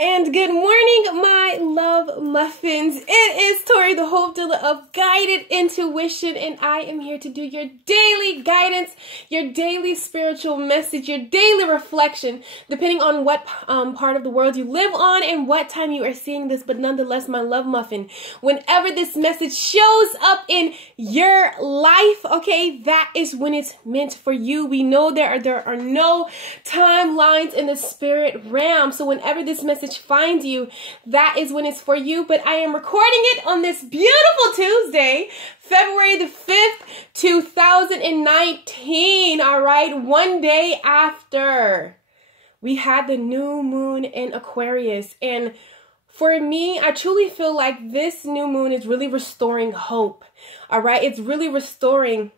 And good morning, my love muffins. It is Tori, the Hope Dealer of Guided Intuition, and I am here to do your daily guidance, your daily spiritual message, your daily reflection, depending on what part of the world you live on and what time you are seeing this. But nonetheless, my love muffin, whenever this message shows up in your life, okay, that is when it's meant for you. We know there are no timelines in the spirit realm, so whenever this message finds you, that is when it's for you. But I am recording it on this beautiful Tuesday, February the 5th, 2019. All right, one day after we had the new moon in Aquarius. And for me, I truly feel like this new moon is really restoring hope. All right, it's really restoring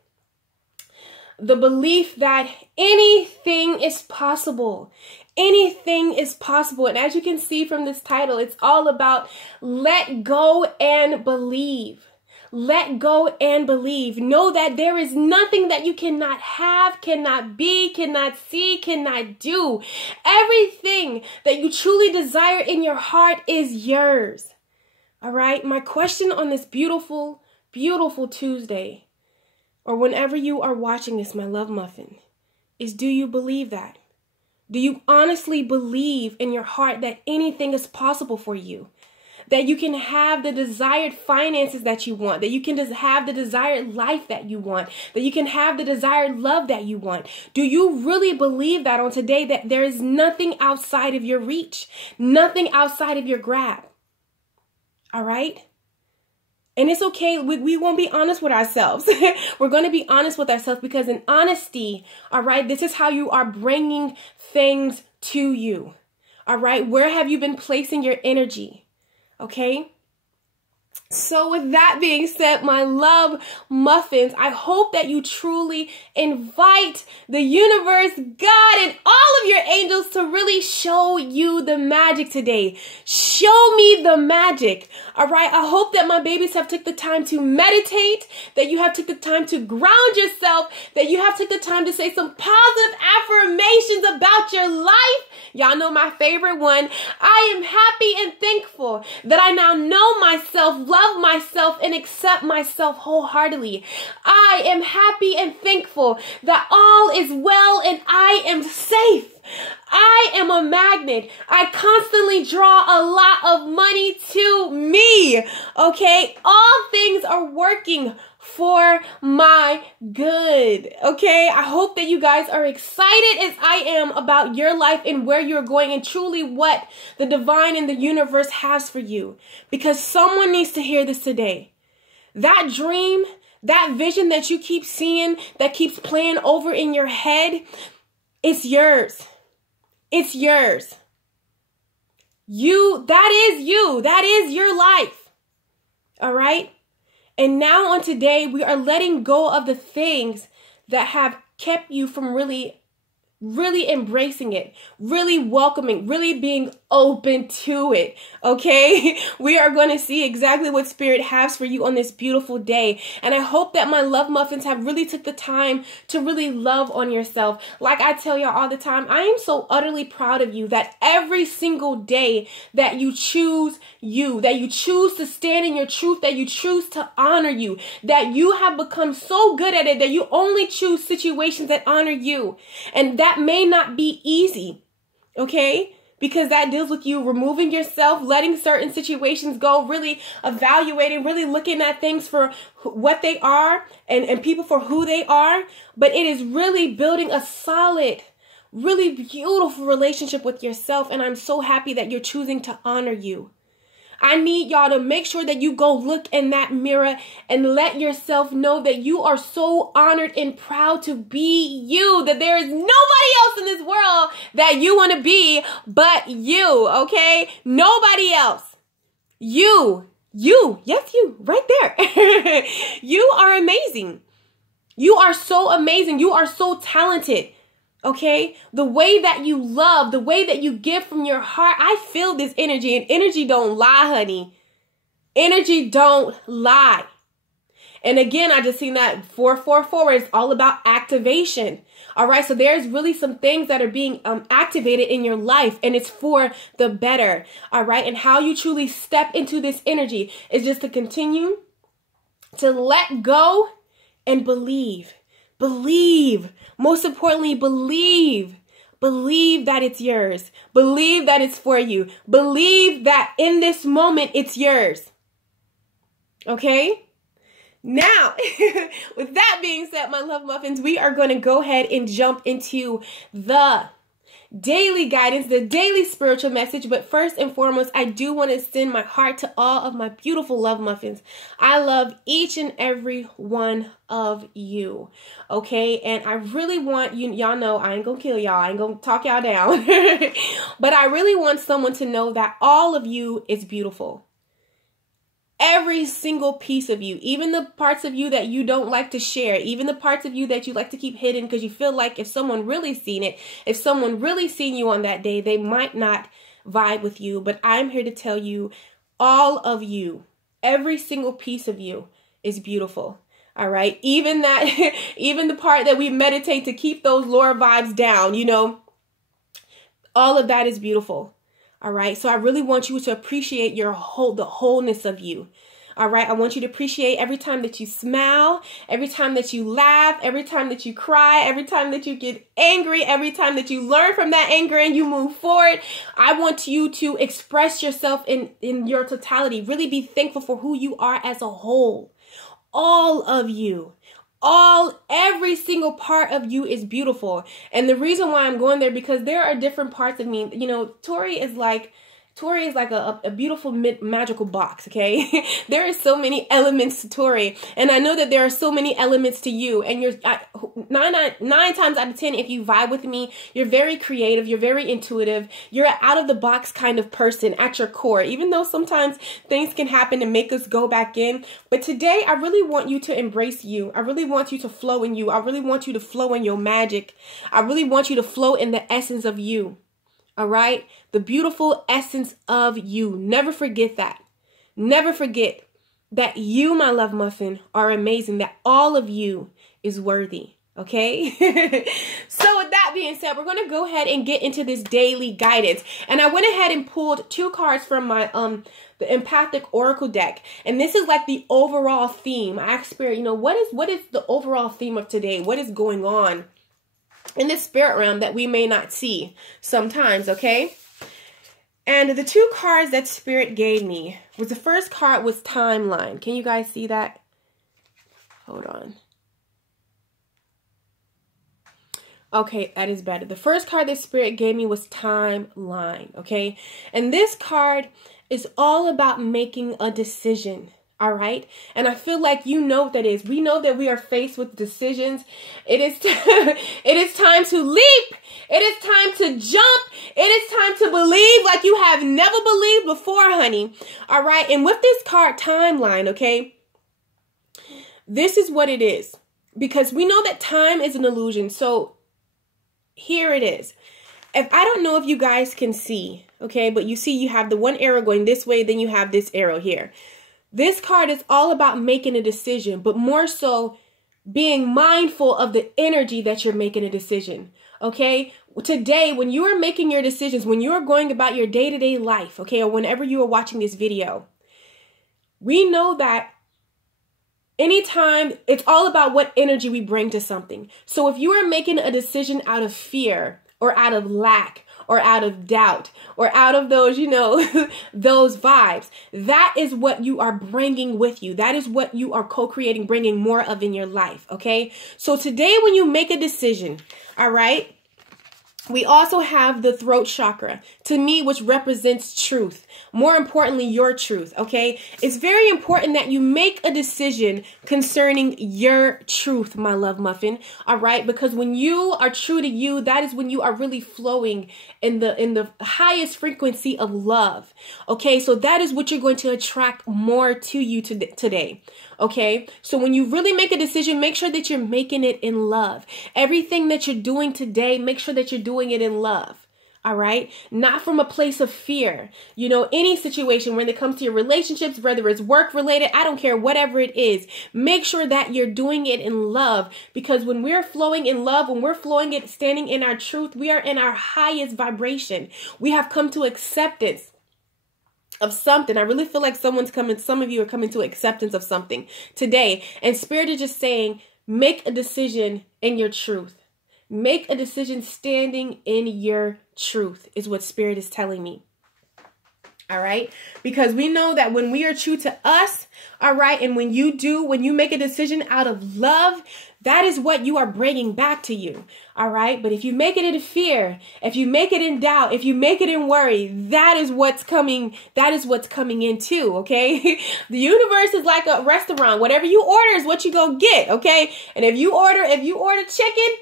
the belief that anything is possible. Anything is possible. And as you can see from this title, it's all about let go and believe. Let go and believe. Know that there is nothing that you cannot have, cannot be, cannot see, cannot do. Everything that you truly desire in your heart is yours. All right? My question on this beautiful, beautiful Tuesday, or whenever you are watching this, my love muffin, is do you believe that? Do you honestly believe in your heart that anything is possible for you? That you can have the desired finances that you want, that you can just have the desired life that you want, that you can have the desired love that you want. Do you really believe that on today, that there is nothing outside of your reach, nothing outside of your grab? All right? And it's okay. We won't be honest with ourselves. We're going to be honest with ourselves, because in honesty, all right, this is how you are bringing things to you. All right. Where have you been placing your energy? Okay. So with that being said, my love muffins, I hope that you truly invite the universe, God, and all of your angels to really show you the magic today. Show me the magic. All right. I hope that my babies have took the time to meditate, that you have took the time to ground yourself, that you have took the time to say some positive affirmations about your life. Y'all know my favorite one. I am happy and thankful that I now know myself, love myself, and accept myself wholeheartedly. I am happy and thankful that all is well and I am safe. I am a magnet. I constantly draw a lot of money to me. Okay? All things are working for my good. Okay? I hope that you guys are excited as I am about your life and where you're going and truly what the divine and the universe has for you. Because someone needs to hear this today. That dream, that vision that you keep seeing, that keeps playing over in your head, it's yours. It's yours. That is you. That is your life. All right? And now on today, we are letting go of the things that have kept you from really embracing it, really welcoming, really being open to it, okay? We are going to see exactly what Spirit has for you on this beautiful day. And I hope that my love muffins have really took the time to really love on yourself. Like I tell y'all all the time, I am so utterly proud of you that every single day that you choose to stand in your truth, that you choose to honor you, that you have become so good at it that you only choose situations that honor you. And that may not be easy, okay? Because that deals with you removing yourself, letting certain situations go, really evaluating, really looking at things for what they are and people for who they are. But it is really building a solid, really beautiful relationship with yourself. And I'm so happy that you're choosing to honor you. I need y'all to make sure that you go look in that mirror and let yourself know that you are so honored and proud to be you, that there is nobody else in this world that you want to be but you, okay? Nobody else. You, yes, you, right there. You are amazing. You are so amazing. You are so talented. Okay, the way that you love, the way that you give from your heart, I feel this energy, and energy don't lie, honey. Energy don't lie. And again, I just seen that 444 is all about activation. All right. So there's really some things that are being activated in your life, and it's for the better. All right. And how you truly step into this energy is just to continue to let go and believe. Believe. Most importantly, believe. Believe that it's yours. Believe that it's for you. Believe that in this moment, it's yours. Okay? Now, with that being said, my love muffins, we are going to go ahead and jump into the daily guidance, the daily spiritual message. But first and foremost, I do want to send my heart to all of my beautiful love muffins. I love each and every one of you. Okay. And I really want you, y'all know I ain't gonna kill y'all. I ain't gonna talk y'all down, but I really want someone to know that all of you is beautiful. Every single piece of you, even the parts of you that you don't like to share, even the parts of you that you like to keep hidden because you feel like if someone really seen it, if someone really seen you on that day, they might not vibe with you. But I'm here to tell you, all of you, every single piece of you is beautiful. All right. Even that, even the part that we meditate to keep those lower vibes down, you know, all of that is beautiful. All right. So I really want you to appreciate the wholeness of you. All right. I want you to appreciate every time that you smile, every time that you laugh, every time that you cry, every time that you get angry, every time that you learn from that anger and you move forward. I want you to express yourself in your totality. Really be thankful for who you are as a whole. All of you. Every single part of you is beautiful. And the reason why I'm going there, because there are different parts of me. You know, Tori is like a beautiful magical box, okay? There are so many elements to Tori, and I know that there are so many elements to you, and you're nine times out of 10, if you vibe with me, you're very creative, you're very intuitive, you're an out-of-the-box kind of person at your core, even though sometimes things can happen and make us go back in. But today, I really want you to embrace you. I really want you to flow in you. I really want you to flow in your magic. I really want you to flow in the essence of you. All right? The beautiful essence of you. Never forget that. Never forget that you, my love muffin, are amazing. That all of you is worthy. Okay? So with that being said, we're going to go ahead and get into this daily guidance. And I went ahead and pulled 2 cards from my the empathic oracle deck. And this is like the overall theme. I asked Spirit, you know, what is the overall theme of today? What is going on in the spirit realm that we may not see sometimes, okay? And the 2 cards that Spirit gave me was, the first card was timeline. Can you guys see that? Hold on. Okay, that is better. The first card that Spirit gave me was timeline, okay? And this card is all about making a decision. All right. And I feel like you know what that is. We know that we are faced with decisions. It is time to leap. It is time to jump. It is time to believe like you have never believed before, honey. All right. And with this card timeline, okay, this is what it is. Because we know that time is an illusion. So here it is. If I don't know if you guys can see, okay, but you see you have the one arrow going this way, then you have this arrow here. This card is all about making a decision, but more so being mindful of the energy that you're making a decision, okay? Today, when you are making your decisions, when you are going about your day-to-day life, okay, or whenever you are watching this video, we know that anytime, it's all about what energy we bring to something. So if you are making a decision out of fear or out of lack, or out of doubt, or out of those, you know, those vibes, that is what you are bringing with you. That is what you are co-creating, bringing more of in your life, okay? So today when you make a decision, all right, we also have the throat chakra, to me, which represents truth. More importantly, your truth, okay? It's very important that you make a decision concerning your truth, my love muffin, all right? Because when you are true to you, that is when you are really flowing in the highest frequency of love, okay? So that is what you're going to attract more to you today, okay? So when you really make a decision, make sure that you're making it in love. Everything that you're doing today, make sure that you're doing it in love. All right. Not from a place of fear. You know, any situation when it comes to your relationships, whether it's work related, I don't care, whatever it is, make sure that you're doing it in love, because when we're flowing in love, when we're flowing it, standing in our truth, we are in our highest vibration. We have come to acceptance of something. I really feel like some of you are coming to acceptance of something today. And Spirit is just saying, make a decision in your truth. Make a decision standing in your truth is what Spirit is telling me. All right. Because we know that when we are true to us, all right, and when you make a decision out of love, that is what you are bringing back to you. All right. But if you make it in fear, if you make it in doubt, if you make it in worry, that is what's coming. That is what's coming in too. Okay. The universe is like a restaurant. Whatever you order is what you go get. Okay. And if you order chicken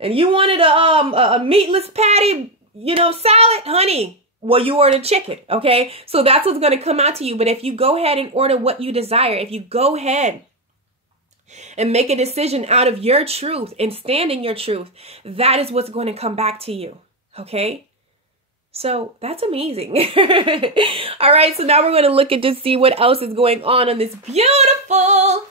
and you wanted a meatless patty, salad, honey, well, you ordered chicken, okay? So that's what's going to come out to you. But if you go ahead and order what you desire, if you go ahead and make a decision out of your truth and stand in your truth, that is what's going to come back to you, okay? So that's amazing. All right, so now we're going to look at to see what else is going on this beautiful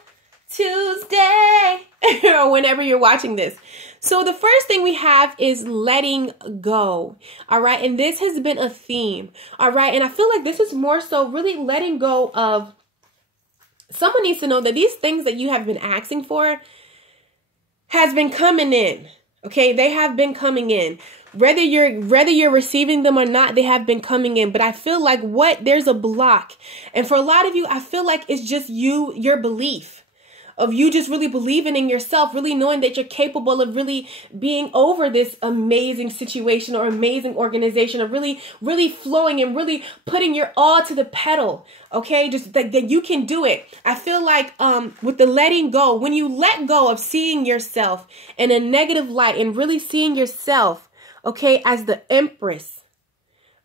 Tuesday or whenever you're watching this. So the first thing we have is letting go. All right. And this has been a theme. All right. And I feel like this is more so really letting go of, someone needs to know that these things that you have been asking for has been coming in. Okay. They have been coming in. Whether you're receiving them or not, they have been coming in. But I feel like there's a block. And for a lot of you, I feel like it's just your belief. Of you just really believing in yourself, really knowing that you're capable of really being over this amazing situation or amazing organization, or really, really flowing and really putting your all to the pedal. Okay, just that you can do it. I feel like with the letting go, when you let go of seeing yourself in a negative light and really seeing yourself, okay, as the Empress.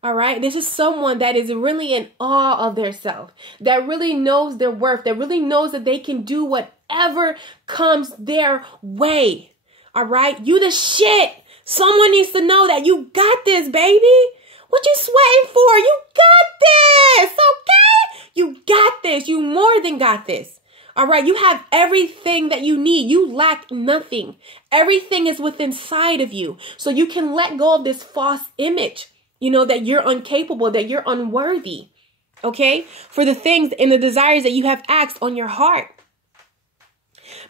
All right. This is someone that is really in awe of their self, that really knows their worth, that really knows that they can do whatever comes their way. All right. You the shit. Someone needs to know that you got this, baby. What you sweating for? You got this. Okay. You got this. You more than got this. All right. You have everything that you need. You lack nothing. Everything is within inside of you. So you can let go of this false image. That you're incapable, that you're unworthy, okay, for the things and the desires that you have asked on your heart.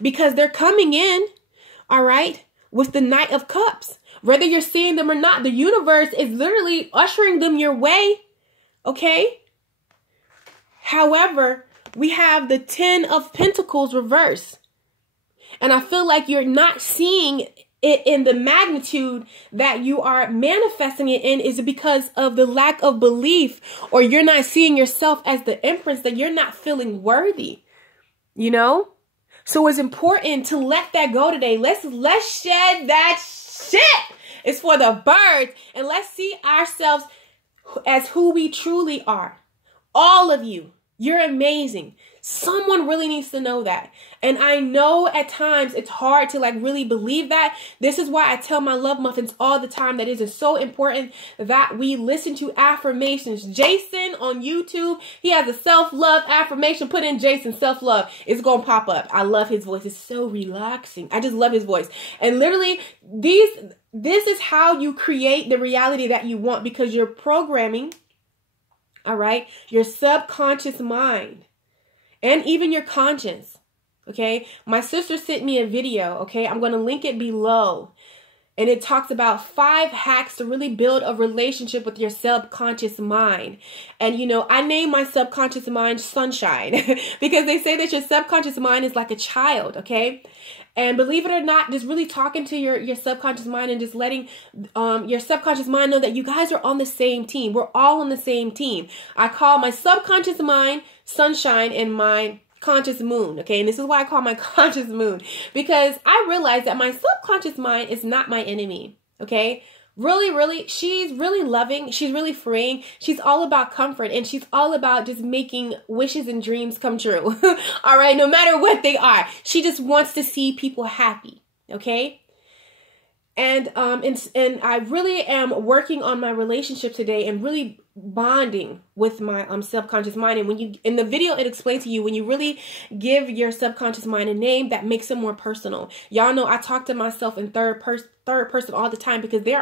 Because they're coming in, all right, with the Knight of Cups. Whether you're seeing them or not, the universe is literally ushering them your way, okay? However, we have the 10 of Pentacles reverse. And I feel like you're not seeing it in the magnitude that you are manifesting it in, is because of the lack of belief, or you're not seeing yourself as the Empress, that you're not feeling worthy, So it's important to let that go today. Let's shed that shit. It's for the birds. And let's see ourselves as who we truly are. All of you, you're amazing. Someone really needs to know that. And I know at times it's hard to really believe that. This is why I tell my love muffins all the time that it is so important that we listen to affirmations. Jason on YouTube, he has a self-love affirmation. Put in Jason self-love. It's going to pop up. I love his voice. It's so relaxing. I just love his voice. And literally this is how you create the reality that you want, because you're programming, all right, your subconscious mind. And even your conscience, okay? My sister sent me a video, okay? I'm going to link it below. And it talks about 5 hacks to really build a relationship with your subconscious mind. And, I name my subconscious mind Sunshine because they say that your subconscious mind is like a child, okay? And believe it or not, just really talking to your subconscious mind and just letting your subconscious mind know that you guys are on the same team. We're all on the same team. I call my subconscious mind Sunshine and my conscious moon. Okay. And this is why I call my conscious moon, because I realize that my subconscious mind is not my enemy. Okay. Really, she's really loving. She's really freeing. She's all about comfort, and she's all about just making wishes and dreams come true. All right. No matter what they are, she just wants to see people happy. Okay. And I really am working on my relationship today and really bonding with my subconscious mind. And when you, in the video, it explains to you, when you really give your subconscious mind a name, that makes it more personal. Y'all know I talk to myself in third person all the time, because there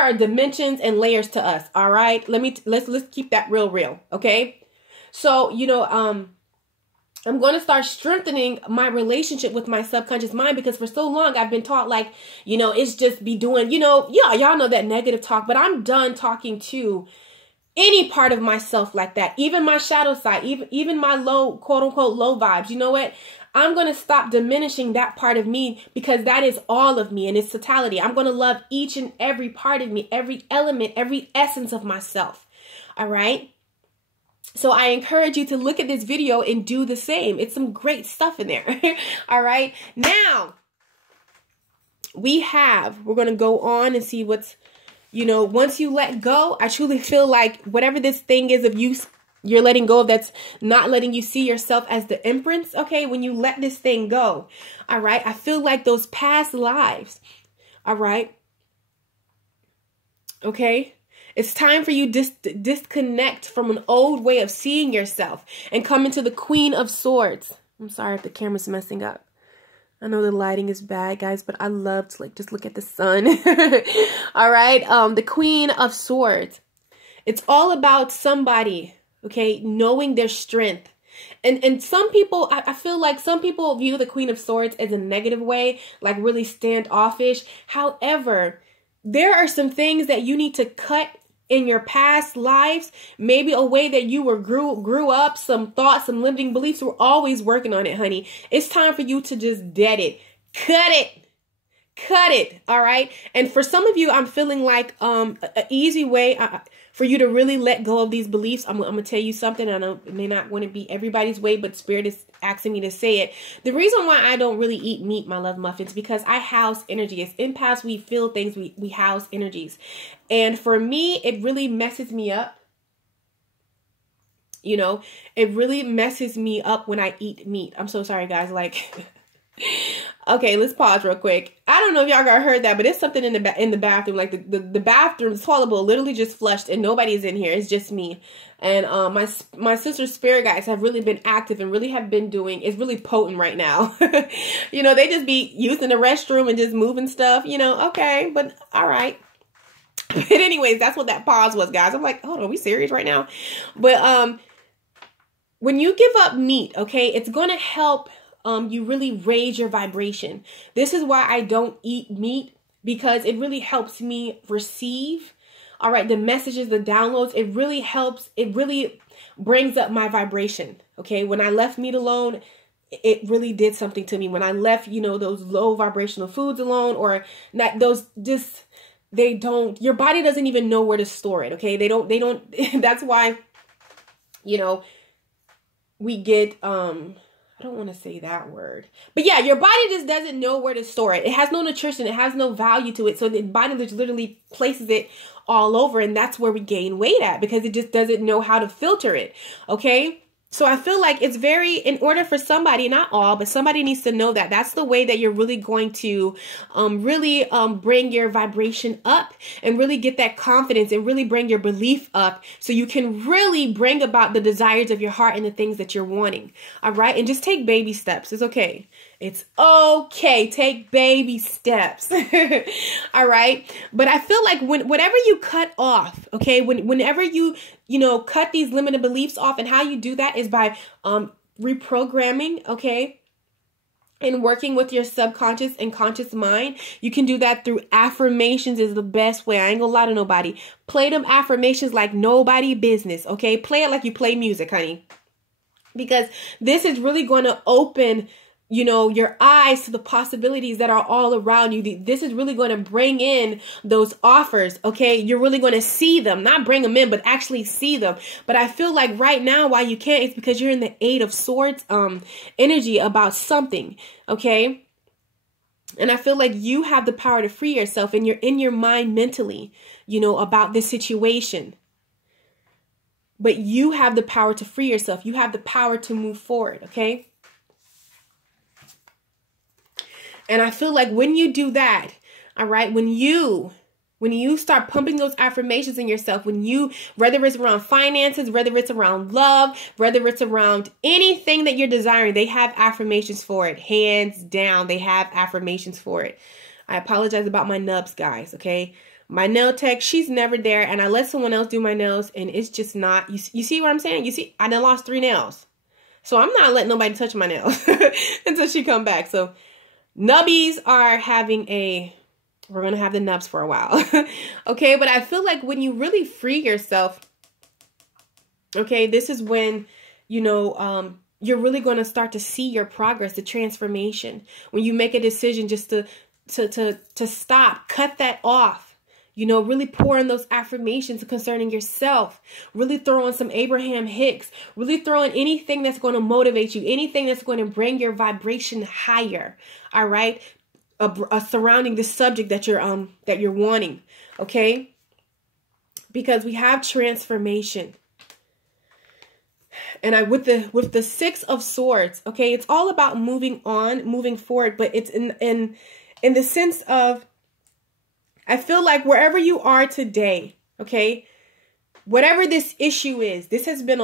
are dimensions and layers to us. All right, let's keep that real. Okay, so I'm going to start strengthening my relationship with my subconscious mind, because for so long I've been taught, like, it's just be doing, yeah, y'all know that negative talk, but I'm done talking to any part of myself like that. Even my shadow side, even my low, quote unquote, low vibes. You know what? I'm going to stop diminishing that part of me, because that is all of me in its totality. I'm going to love each and every part of me, every element, every essence of myself. All right. So I encourage you to look at this video and do the same. It's some great stuff in there. All right. Now, we're going to go on and see what's, once you let go, I truly feel like whatever this thing is of you're letting go of, that's not letting you see yourself as the empress. Okay. When you let this thing go. All right. I feel like those past lives. All right. Okay. It's time for you to disconnect from an old way of seeing yourself and come into the Queen of Swords. I'm sorry if the camera's messing up. I know the lighting is bad, guys, but I love to just look at the sun. All right. The Queen of Swords. It's all about somebody, okay, knowing their strength. And some people, I feel like some people view the Queen of Swords as a negative way, like really standoffish. However, there are some things that you need to cut in your past lives, maybe a way that you grew up, some thoughts, some limiting beliefs. We're always working on it, honey. It's time for you to just dead it. Cut it. All right. And for some of you, I'm feeling like an easy way for you to really let go of these beliefs. I'm going to tell you something. I know it may not want to be everybody's way, but Spirit is asking me to say it. The reason why I don't really eat meat, my love muffins, because I house energy. As empaths, we feel things, we house energies. And for me, it really messes me up. It really messes me up when I eat meat. I'm so sorry, guys. Like, okay, let's pause real quick. I don't know if y'all got heard that, but it's something in the bathroom. Like the bathroom, the toilet bowl literally just flushed and nobody's in here. It's just me. And my sister's spirit guides have really been active and really have been doing, it's really potent right now. They just be using the restroom and just moving stuff, okay, but all right. But anyways, that's what that pause was, guys. I'm like, hold on, are we serious right now? But when you give up meat, okay, it's going to help you really raise your vibration. This is why I don't eat meat, because it really helps me receive, all right, the messages, the downloads. It really helps. It really brings up my vibration. Okay. When I left meat alone, it really did something to me. When I left, those low vibrational foods alone, or not those, just, your body doesn't even know where to store it. Okay. They don't, that's why, we get, I don't want to say that word, but yeah, your body just doesn't know where to store it. It has no nutrition. It has no value to it. So the body literally places it all over. And that's where we gain weight at, because it just doesn't know how to filter it. Okay. So I feel like it's in order for somebody, not all, but somebody needs to know that that's the way that you're really going to really bring your vibration up and really get that confidence and really bring your belief up, so you can really bring about the desires of your heart and the things that you're wanting. All right. And just take baby steps. It's okay. It's okay. Take baby steps. All right. But I feel like whatever you cut off, okay, whenever you cut these limited beliefs off, and how you do that is by reprogramming, okay, and working with your subconscious and conscious mind. You can do that through affirmations is the best way. I ain't gonna lie to nobody. Play them affirmations like nobody business, okay? Play it like you play music, honey. Because this is really going to open your eyes to the possibilities that are all around you. This is really going to bring in those offers. Okay. You're really going to see them, not bring them in, but actually see them. But I feel like right now, why you can't, is because you're in the Eight of Swords, energy about something. Okay. And I feel like you have the power to free yourself, and you're in your mind mentally, about this situation. But you have the power to free yourself. You have the power to move forward. Okay. And I feel like when you do that, All right. When you start pumping those affirmations in yourself, whether it's around finances, whether it's around love, whether it's around anything that you're desiring, they have affirmations for it. Hands down, they have affirmations for it. I apologize about my nubs, guys. Okay. My nail tech, she's never there. And I let someone else do my nails and it's just not, you see what I'm saying? You see, I done lost 3 nails. So I'm not letting nobody touch my nails until she come back. So nubbies are we're going to have the nubs for a while. Okay. But I feel like when you really free yourself, okay, this is when, you're really going to start to see your progress, the transformation. When you make a decision just to stop, cut that off. Really pour in those affirmations concerning yourself. Really throw in some Abraham Hicks. Really throw in anything that's going to motivate you. Anything that's going to bring your vibration higher. All right. Surrounding the subject that you're wanting. Okay. Because we have transformation. And with the 6 of Swords. Okay. It's all about moving on, moving forward. But it's in the sense of, I feel like wherever you are today, okay, whatever this issue is, this has been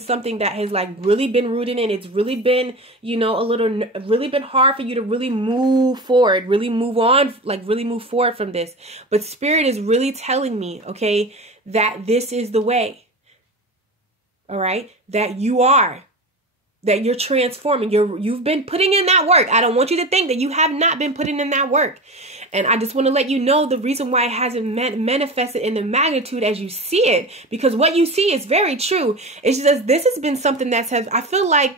something that has like really been rooted in. It's really been, really been hard for you to really move forward, really move on, like really move forward from this. But Spirit is really telling me, okay, that this is the way. All right, that you're transforming. You've been putting in that work. I don't want you to think that you have not been putting in that work. And I just want to let you know the reason why it hasn't manifested in the magnitude as you see it, because what you see is very true. It's just this has been something I feel like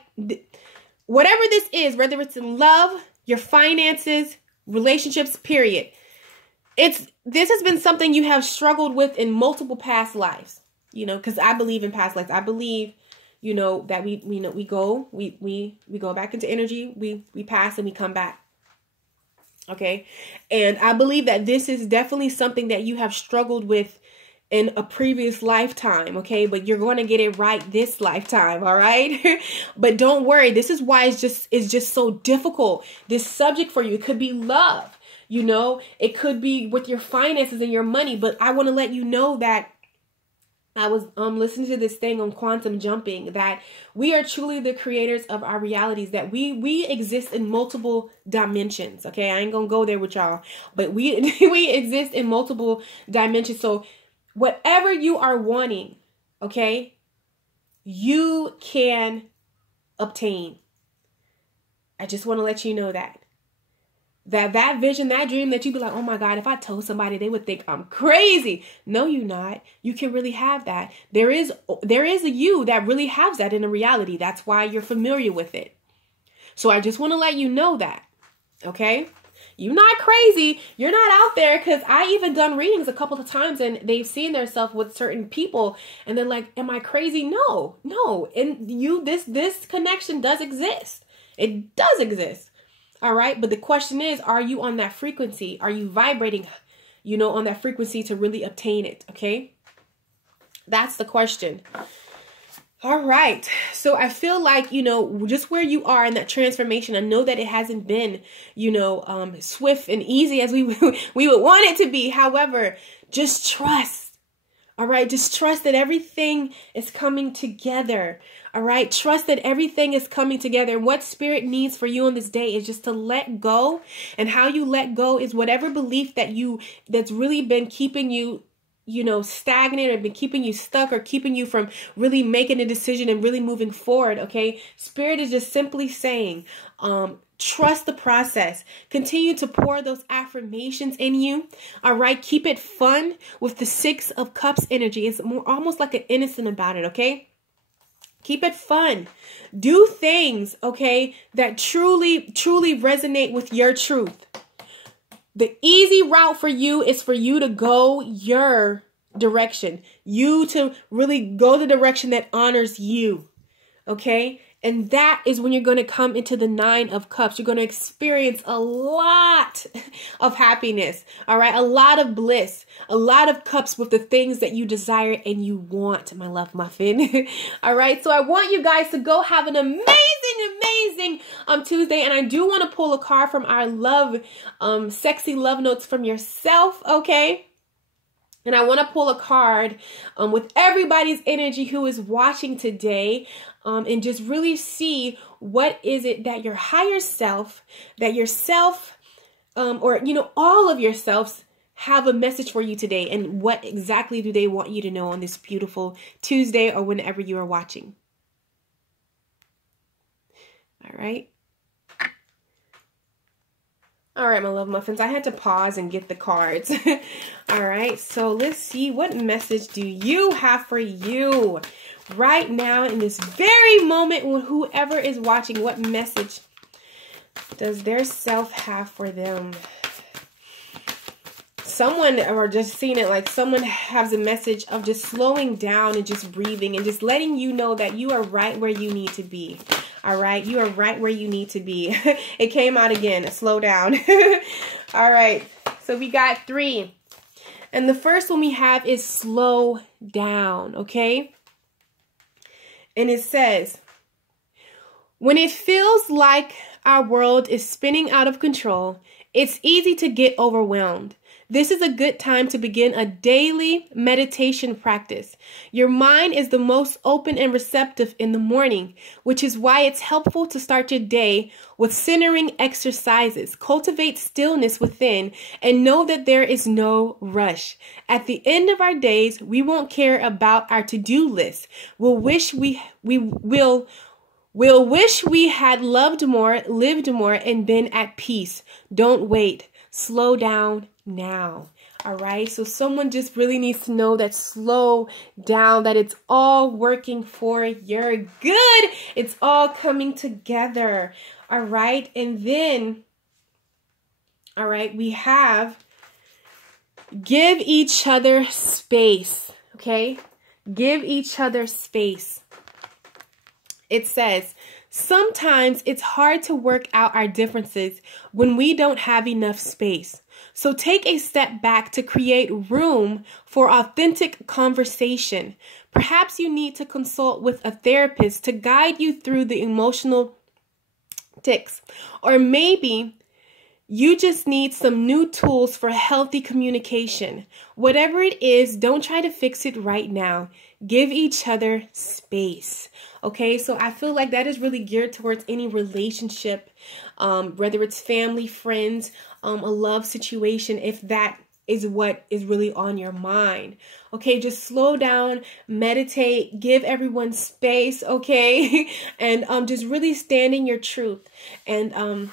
whatever this is, whether it's in love, your finances, relationships, period. This has been something you have struggled with in multiple past lives, because I believe in past lives. I believe that we go back into energy, we pass and we come back. Okay. And I believe that this is definitely something that you have struggled with in a previous lifetime. Okay. But you're going to get it right this lifetime. All right. But don't worry. This is why it's just so difficult. This subject for you, it could be love, it could be with your finances and your money. But I want to let you know that I was listening to this thing on quantum jumping, that we are truly the creators of our realities, that we exist in multiple dimensions. Okay, I ain't gonna go there with y'all, but we exist in multiple dimensions. So whatever you are wanting, okay, you can obtain. I just want to let you know that vision, that dream that you be like, oh my God, if I told somebody, they would think I'm crazy. No, you're not. You can really have that. There is a you that really has that in a reality. That's why you're familiar with it. So I just want to let you know that. Okay. You're not crazy. You're not out there, because I even done readings a couple of times and they've seen themselves with certain people and they're like, am I crazy? No. And this connection does exist. It does exist. All right. But the question is, are you on that frequency? Are you vibrating, on that frequency to really obtain it? Okay. That's the question. All right. So I feel like, just where you are in that transformation, I know that it hasn't been, swift and easy as we would want it to be. However, just trust. All right. Just trust that everything is coming together. All right. Trust that everything is coming together. And what Spirit needs for you on this day is just to let go. And how you let go is whatever belief that's really been keeping you, stagnant, or been keeping you stuck, or keeping you from really making a decision and really moving forward. Okay. Spirit is just simply saying, trust the process. Continue to pour those affirmations in you. All right. Keep it fun with the 6 of Cups energy. It's almost like an innocent about it. Okay. Keep it fun. Do things, okay, that truly, truly resonate with your truth. The easy route for you is for you to go your direction. You to really go the direction that honors you. Okay? And that is when you're going to come into the 9 of Cups. You're going to experience a lot of happiness, all right? A lot of bliss, a lot of cups with the things that you desire and you want, my love muffin. All right, so I want you guys to go have an amazing Tuesday. And I do want to pull a card from our love, sexy love notes from yourself, okay? And I want to pull a card with everybody's energy who is watching today, and just really see what is it that your higher self, that yourself, or, you know, all of yourselves have a message for you today, and what exactly do they want you to know on this beautiful Tuesday or whenever you are watching. All right. All right, my love muffins, I had to pause and get the cards. All right, so let's see, what message do you have for you right now in this very moment when whoever is watching, what message does their self have for them? Someone, or just seeing it like someone has a message of just slowing down and just breathing and just letting you know that you are right where you need to be. All right, you are right where you need to be. It came out again, slow down. All right, so we got 3. And the first one we have is slow down, okay? And it says, when it feels like our world is spinning out of control, it's easy to get overwhelmed. This is a good time to begin a daily meditation practice. Your mind is the most open and receptive in the morning, which is why it's helpful to start your day with centering exercises. Cultivate stillness within and know that there is no rush. At the end of our days, we won't care about our to-do list. We'll wish we had loved more, lived more, and been at peace. Don't wait. Slow down now. All right. So someone just really needs to know that slow down, that it's all working for your good. It's all coming together. All right. And then, all right, we have give each other space. Okay. Give each other space. It says, sometimes it's hard to work out our differences when we don't have enough space. So take a step back to create room for authentic conversation. Perhaps you need to consult with a therapist to guide you through the emotional tics. Or maybe you just need some new tools for healthy communication. Whatever it is, don't try to fix it right now. Give each other space. Okay, so I feel like that is really geared towards any relationship, whether it's family, friends, a love situation, if that is what is really on your mind. Okay, just slow down, meditate, give everyone space, okay? And just really stand in your truth. And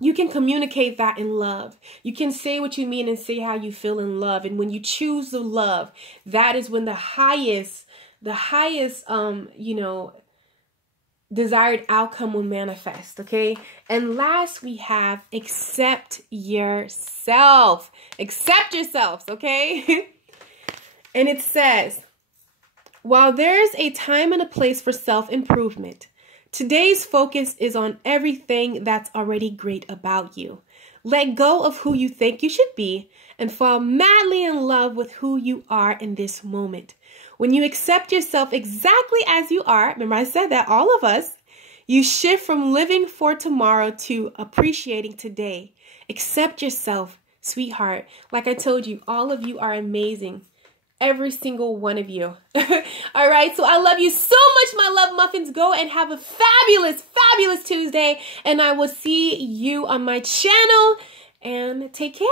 you can communicate that in love. You can say what you mean and say how you feel in love. And when you choose the love, that is when the highest, you know, desired outcome will manifest, okay? And last, we have accept yourself. Accept yourselves, okay? And it says, while there's a time and a place for self-improvement, today's focus is on everything that's already great about you. Let go of who you think you should be and fall madly in love with who you are in this moment. When you accept yourself exactly as you are, remember I said that, all of us, you shift from living for tomorrow to appreciating today. Accept yourself, sweetheart. Like I told you, all of you are amazing. Every single one of you. All right, so I love you so much, my love muffins. Go and have a fabulous, fabulous Tuesday, and I will see you on my channel, and take care.